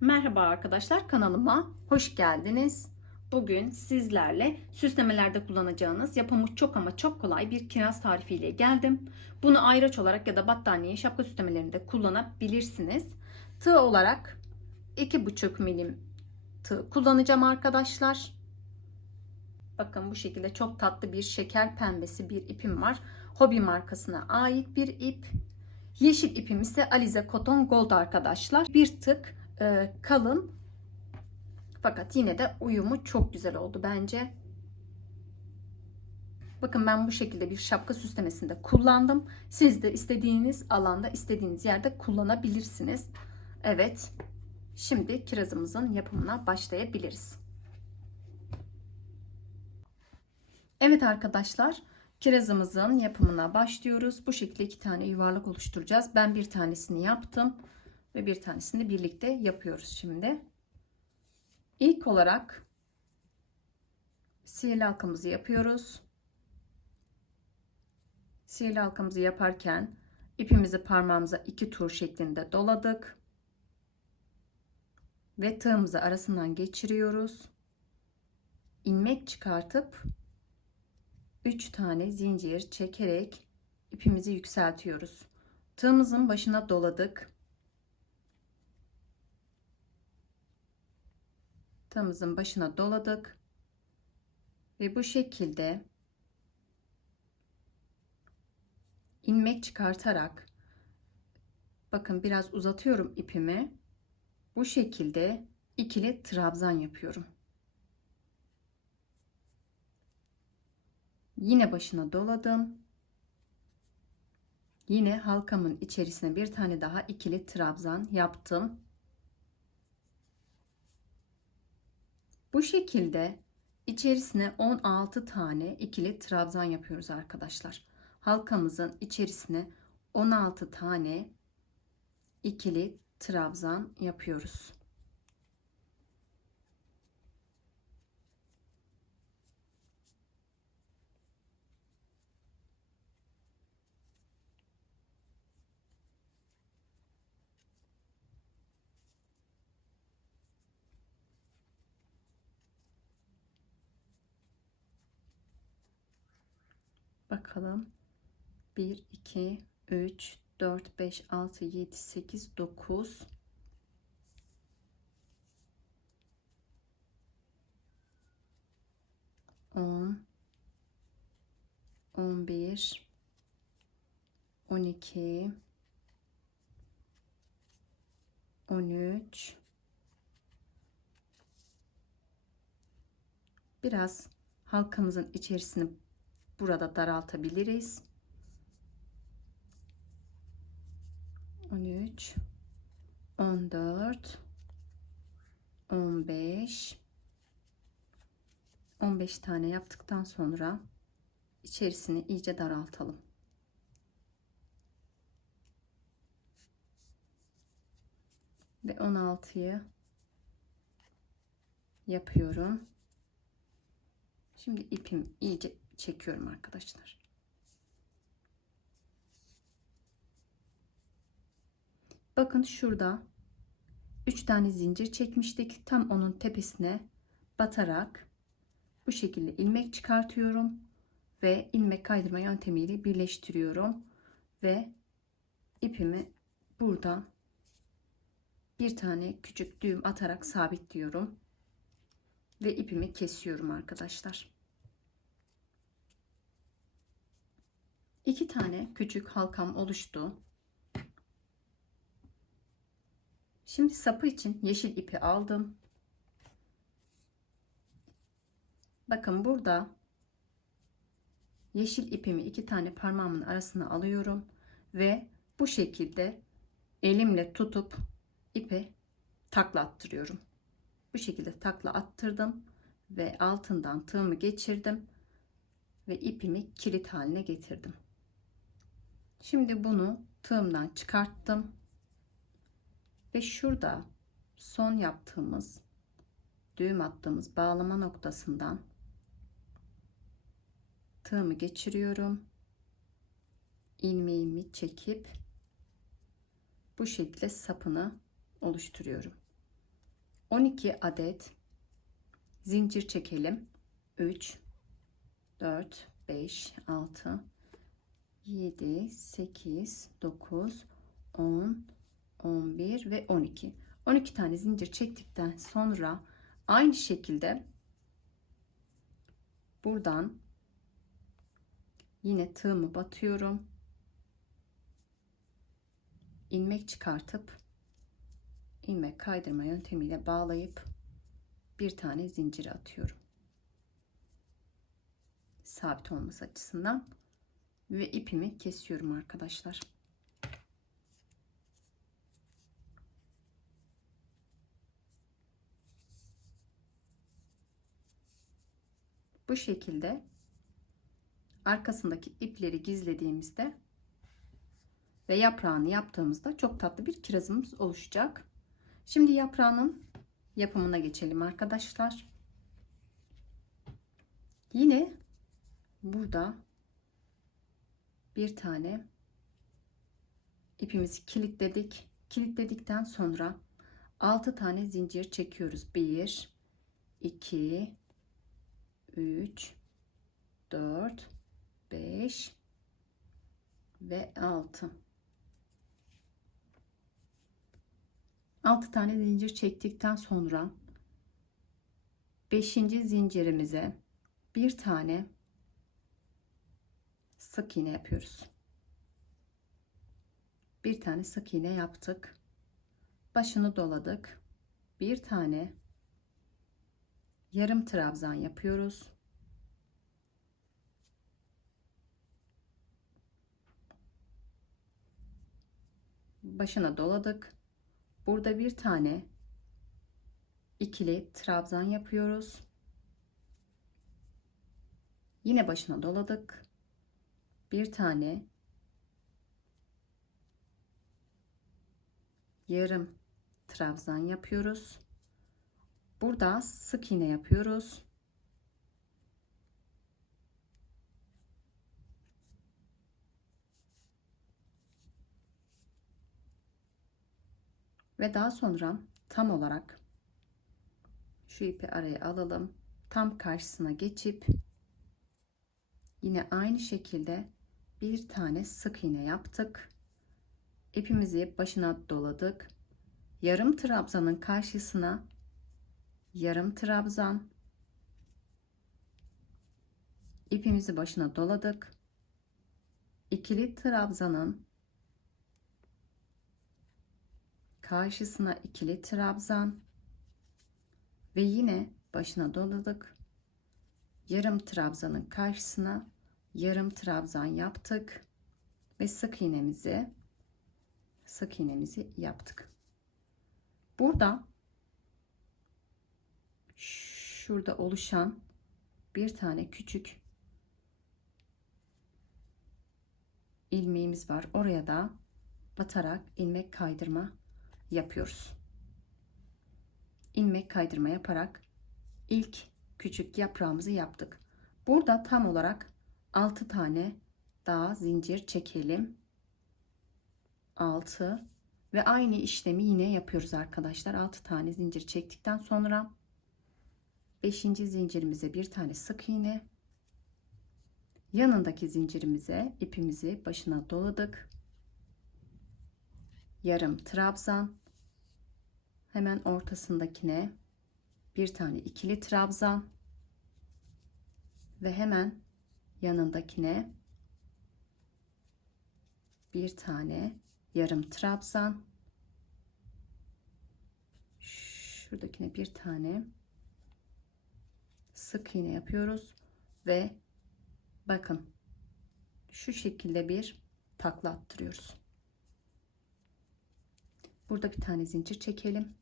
Merhaba arkadaşlar kanalıma hoş geldiniz. Bugün sizlerle süslemelerde kullanacağınız yapımı çok ama çok kolay bir kiraz tarifiyle geldim. Bunu ayraç olarak ya da battaniye şapka süslemelerinde kullanabilirsiniz. Tığ olarak 2,5 milim tığ kullanacağım arkadaşlar. Bakın bu şekilde çok tatlı bir şeker pembesi bir ipim var. Hobi markasına ait bir ip. Yeşil ipim ise Alize Cotton Gold arkadaşlar. Bir tık e, kalın fakat yine de uyumu çok güzel oldu bence. Bakın ben bu şekilde bir şapka süslemesinde kullandım. Siz de istediğiniz alanda, istediğiniz yerde kullanabilirsiniz. Evet. Şimdi kirazımızın yapımına başlayabiliriz. Evet arkadaşlar, kirazımızın yapımına başlıyoruz. Bu şekilde iki tane yuvarlak oluşturacağız. Ben bir tanesini yaptım ve bir tanesini birlikte yapıyoruz şimdi. İlk olarak sihirli halkamızı yapıyoruz. Sihirli halkamızı yaparken ipimizi parmağımıza iki tur şeklinde doladık. Ve tığımızı arasından geçiriyoruz. ilmek çıkartıp 3 tane zincir çekerek ipimizi yükseltiyoruz. Tığımızın başına doladık. Tığımızın başına doladık. Ve bu şekilde ilmek çıkartarak bakın biraz uzatıyorum ipimi. Bu şekilde ikili trabzan yapıyorum. Yine başına doladım. Yine halkamın içerisine bir tane daha ikili trabzan yaptım. Bu şekilde içerisine 16 tane ikili trabzan yapıyoruz arkadaşlar. Halkamızın içerisine 16 tane ikili trabzan yapıyoruz. Bakalım. 1, 2, 3, 4, 5, 6, 7, 8, 9. On, on bir, on iki, on üç, biraz halkamızın içerisini burada daraltabiliriz. 13 14 15 15 tane yaptıktan sonra içerisini iyice daraltalım. Ve 16'yı yapıyorum. Şimdi ipim iyice çekiyorum arkadaşlar. Bakın şurada 3 tane zincir çekmiştik. Tam onun tepesine batarak bu şekilde ilmek çıkartıyorum ve ilmek kaydırma yöntemiyle birleştiriyorum ve ipimi burada bir tane küçük düğüm atarak sabitliyorum ve ipimi kesiyorum arkadaşlar. İki tane küçük halkam oluştu. Şimdi sapı için yeşil ipi aldım. Bakın burada yeşil ipimi iki tane parmağımın arasına alıyorum ve bu şekilde elimle tutup ipe takla attırıyorum. Bu şekilde takla attırdım ve altından tığımı geçirdim ve ipimi kilit haline getirdim. Şimdi bunu tığımdan çıkarttım. Ve şurada son yaptığımız düğüm attığımız bağlama noktasından tığımı geçiriyorum. ilmeğimi çekip bu şekilde sapını oluşturuyorum. 12 adet zincir çekelim. 3 4 5 6 7 8 9 10 11 ve 12. 12 tane zincir çektikten sonra aynı şekilde buradan yine tığımı batıyorum. ilmek çıkartıp ilmek kaydırma yöntemiyle bağlayıp bir tane zincir atıyorum. Sabit olması açısından ve ipimi kesiyorum arkadaşlar. Bu şekilde arkasındaki ipleri gizlediğimizde ve yaprağını yaptığımızda çok tatlı bir kirazımız oluşacak. Şimdi yaprağının yapımına geçelim arkadaşlar. Yine burada bir tane ipimizi kilitledik. Kilitledikten sonra 6 tane zincir çekiyoruz. 1 2 3 4 5 ve 6 6 tane zincir çektikten sonra 5. zincirimize bir tane sık iğne yapıyoruz. Bir tane sık iğne yaptık. Başını doladık. Bir tane yarım trabzan yapıyoruz. Başına doladık. Burada bir tane ikili trabzan yapıyoruz. Yine başına doladık. Bir tane yarım trabzan yapıyoruz. Burada sık iğne yapıyoruz. Ve daha sonra tam olarak şu ipi araya alalım. Tam karşısına geçip yine aynı şekilde bir tane sık iğne yaptık. İpimizi başına doladık. Yarım trabzanın karşısına yarım trabzan ipimizi başına doladık. İkili trabzanın karşısına ikili trabzan ve yine başına doladık. Yarım trabzanın karşısına yarım trabzan yaptık ve sık iğnemizi sık iğnemizi yaptık. Burada şurada oluşan bir tane küçük ilmeğimiz var. Oraya da batarak ilmek kaydırma yapıyoruz. İlmek kaydırma yaparak ilk küçük yaprağımızı yaptık. Burada tam olarak 6 tane daha zincir çekelim. 6 ve aynı işlemi yine yapıyoruz arkadaşlar. 6 tane zincir çektikten sonra 5. zincirimize bir tane sık iğne yanındaki zincirimize ipimizi başına doladık. Yarım trabzan hemen ortasındakine bir tane ikili trabzan ve hemen yanındakine bir tane yarım trabzan şuradakine bir tane sık iğne yapıyoruz ve bakın şu şekilde bir takla attırıyoruz. Burada bir tane zincir çekelim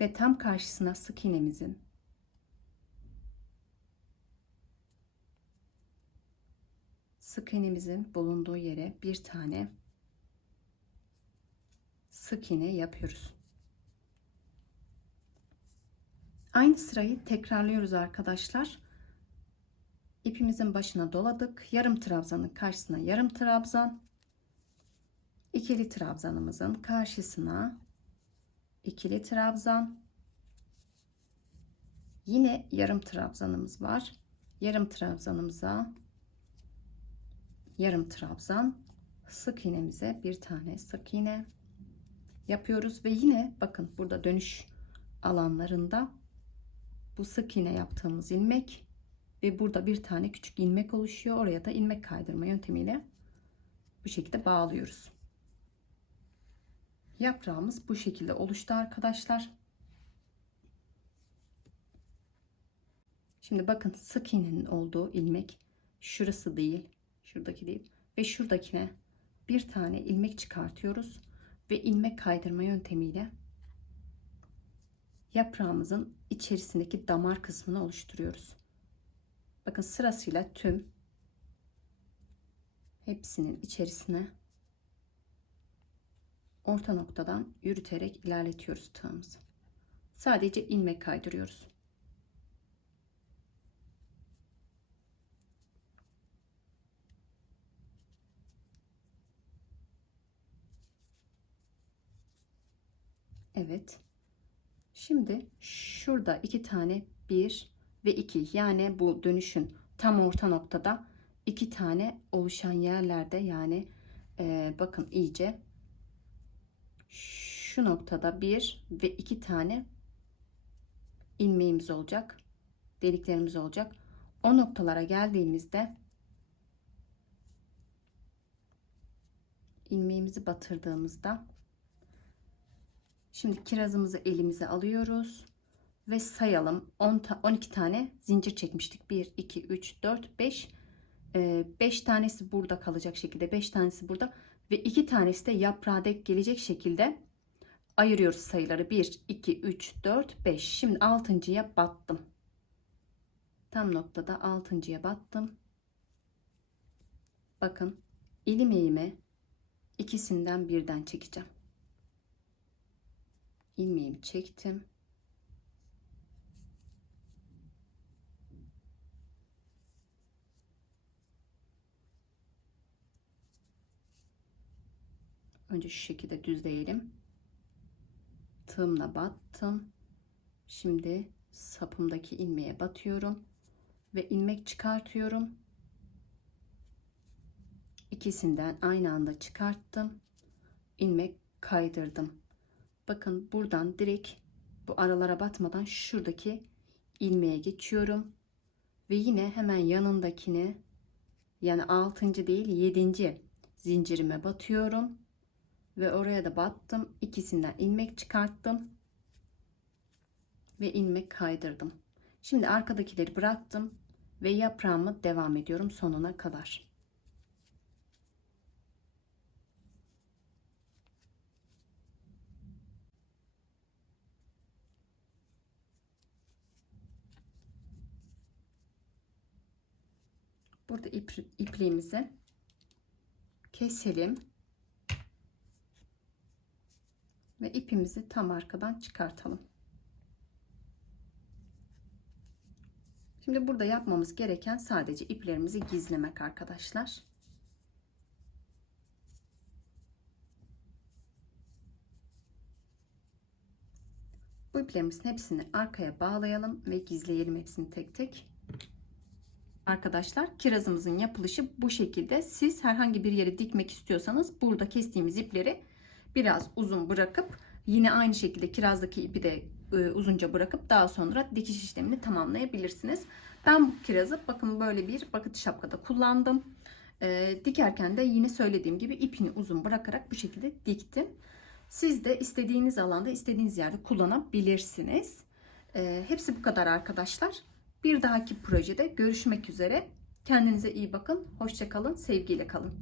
ve tam karşısına sık iğnemizin sık iğnemizin bulunduğu yere bir tane sık iğne yapıyoruz. Aynı sırayı tekrarlıyoruz arkadaşlar. İpimizin başına doladık. Yarım trabzanın karşısına yarım trabzan. ikili trabzanımızın karşısına ikili trabzan. Yine yarım trabzanımız var. Yarım trabzanımıza yarım trabzan sık iğnemize bir tane sık iğne yapıyoruz ve yine bakın burada dönüş alanlarında bu sık iğne yaptığımız ilmek ve burada bir tane küçük ilmek oluşuyor. Oraya da ilmek kaydırma yöntemiyle bu şekilde bağlıyoruz. Yaprağımız bu şekilde oluştu arkadaşlar. Şimdi bakın sık iğnenin olduğu ilmek şurası değil, şuradaki değil ve şuradakine bir tane ilmek çıkartıyoruz ve ilmek kaydırma yöntemiyle yaprağımızın içerisindeki damar kısmını oluşturuyoruz. Bakın sırasıyla tüm hepsinin içerisine orta noktadan yürüterek ilerletiyoruz tığımızı. Sadece ilmek kaydırıyoruz. Evet. Şimdi şurada iki tane bir ve iki. Yani bu dönüşün tam orta noktada iki tane oluşan yerlerde. Yani e, bakın iyice. Şu noktada bir ve iki tane ilmeğimiz olacak deliklerimiz olacak. O noktalara geldiğimizde ilmeğimizi batırdığımızda şimdi kirazımızı elimize alıyoruz ve sayalım. 10 ta 12 tane zincir çekmiştik. 1 2 3 4 5 5 tanesi burada kalacak şekilde 5 tanesi burada ve 2 tanesi de yaprağa dek gelecek şekilde ayırıyoruz sayıları. 1 2 3 4 5 şimdi 6.ya battım. Tam noktada 6.ya battım. Bakın ilmeğimi ikisinden birden çekeceğim ilmeğimi çektim Önce şu şekilde düzleyelim. Tığımla battım. Şimdi sapımdaki ilmeğe batıyorum ve ilmek çıkartıyorum. İkisinden aynı anda çıkarttım. ilmek kaydırdım. Bakın buradan direkt bu aralara batmadan şuradaki ilmeğe geçiyorum. Ve yine hemen yanındakine yani 6. değil 7. zincirime batıyorum ve oraya da battım ikisinden ilmek çıkarttım ve ilmek kaydırdım şimdi arkadakileri bıraktım ve yaprağımı devam ediyorum sonuna kadar burada ip, ipliğimizi keselim ve ipimizi tam arkadan çıkartalım. Şimdi burada yapmamız gereken sadece iplerimizi gizlemek arkadaşlar. Bu iplerimizin hepsini arkaya bağlayalım ve gizleyelim hepsini tek tek. Arkadaşlar kirazımızın yapılışı bu şekilde. Siz herhangi bir yere dikmek istiyorsanız burada kestiğimiz ipleri biraz uzun bırakıp yine aynı şekilde kirazdaki ipi de e, uzunca bırakıp daha sonra dikiş işlemini tamamlayabilirsiniz. Ben bu kirazı bakın böyle bir bakıt şapkada kullandım. E, dikerken de yine söylediğim gibi ipini uzun bırakarak bu şekilde diktim. Siz de istediğiniz alanda istediğiniz yerde kullanabilirsiniz. E, hepsi bu kadar arkadaşlar. Bir dahaki projede görüşmek üzere. Kendinize iyi bakın. Hoşçakalın. Sevgiyle kalın.